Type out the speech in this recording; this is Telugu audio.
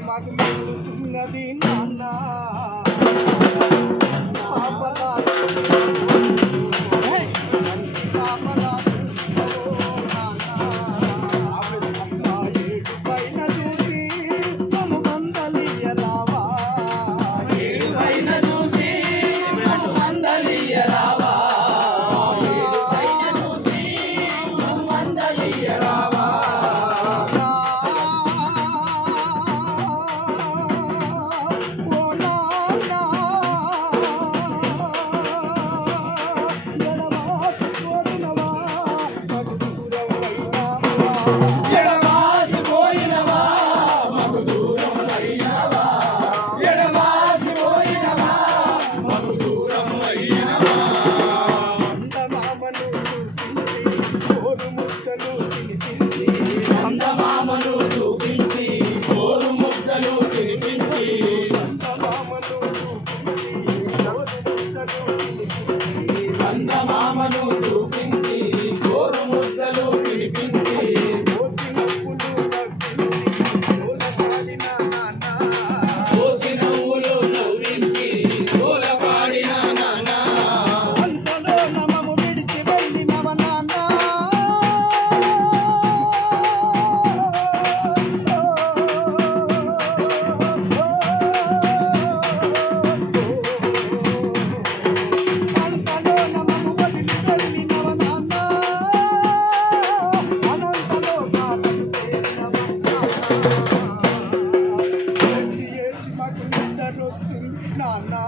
మాకు మిగులుతున్నది నాన్న. Na na.